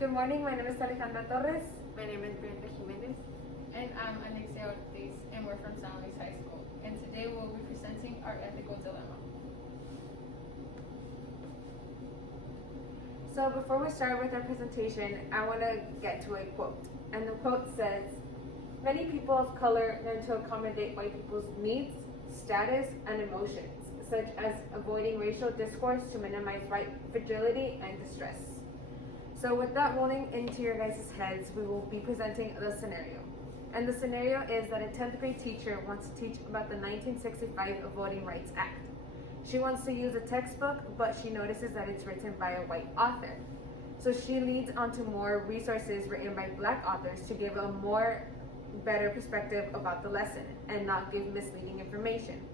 Good morning, my name is Alejandra Torres. My name is Brianda Jimenez. And I'm Alexia Ortiz, and we're from San Luis High School. And today we'll be presenting our ethical dilemma. So before we start with our presentation, I want to get to a quote. And the quote says, "Many people of color learn to accommodate white people's needs, status, and emotions, such as avoiding racial discourse to minimize white fragility and distress." So with that rolling into your guys' heads, we will be presenting the scenario. And the scenario is that a 10th grade teacher wants to teach about the 1965 Voting Rights Act. She wants to use a textbook, but she notices that it's written by a white author. So she leads onto more resources written by black authors to give a more better perspective about the lesson and not give misleading information.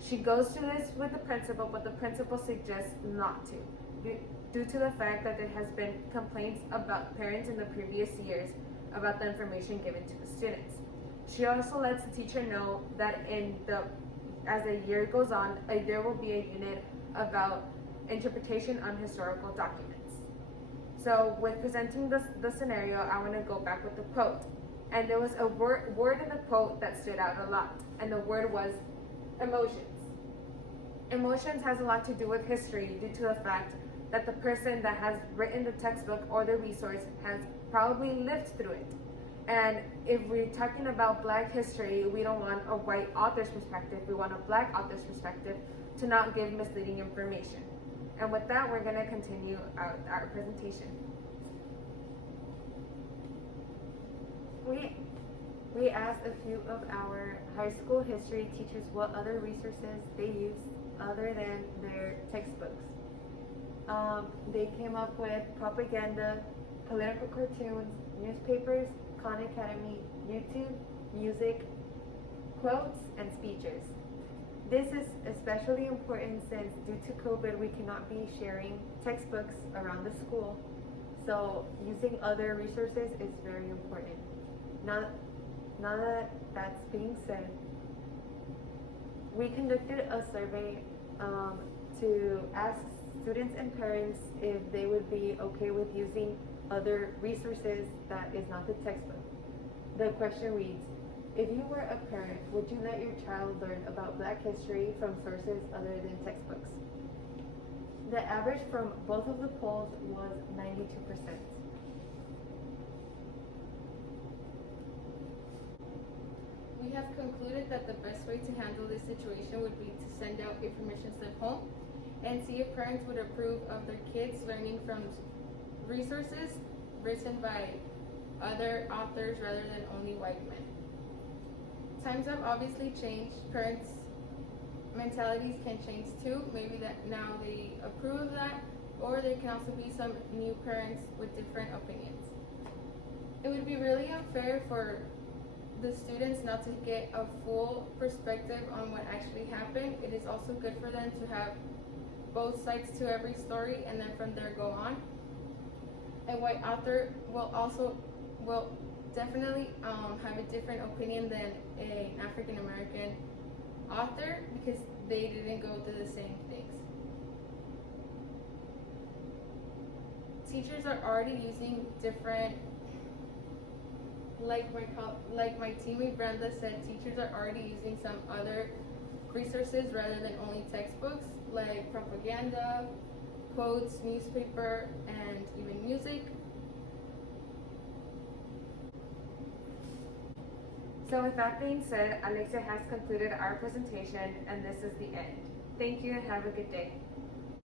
She goes to this with the principal, but the principal suggests not to, due to the fact that there has been complaints about parents in the previous years about the information given to the students. She also lets the teacher know that as the year goes on, there will be a unit about interpretation on historical documents. So with presenting the scenario, I want to go back with the quote. And there was a word in the quote that stood out a lot, and the word was emotions. Emotions has a lot to do with history due to the fact that the person that has written the textbook or the resource has probably lived through it. And if we're talking about black history, we don't want a white author's perspective, we want a black author's perspective to not give misleading information. And with that, we're gonna continue our presentation. We asked a few of our high school history teachers what other resources they use other than their textbooks. They came up with propaganda, political cartoons, newspapers, Khan Academy, YouTube, music, quotes, and speeches. This is especially important since due to COVID we cannot be sharing textbooks around the school, so using other resources is very important. Now that that's being said, we conducted a survey to ask students and parents if they would be okay with using other resources that is not the textbook. The question reads, if you were a parent, would you let your child learn about black history from sources other than textbooks? The average from both of the polls was 92%. We have concluded that the best way to handle this situation would be to send out information slip home and see if parents would approve of their kids learning from resources written by other authors rather than only white men. Times have obviously changed. Parents' mentalities can change too. Maybe that now they approve of that, or there can also be some new parents with different opinions. It would be really unfair for the students not to get a full perspective on what actually happened. It is also good for them to have both sides to every story and then from there go on. A white author will definitely have a different opinion than an African American author because they didn't go through the same things. Teachers are already using different, like my teammate Brianda said, teachers are already using some other resources rather than only textbooks, like propaganda, quotes, newspaper, and even music. So with that being said, Alexia has concluded our presentation and this is the end. Thank you and have a good day.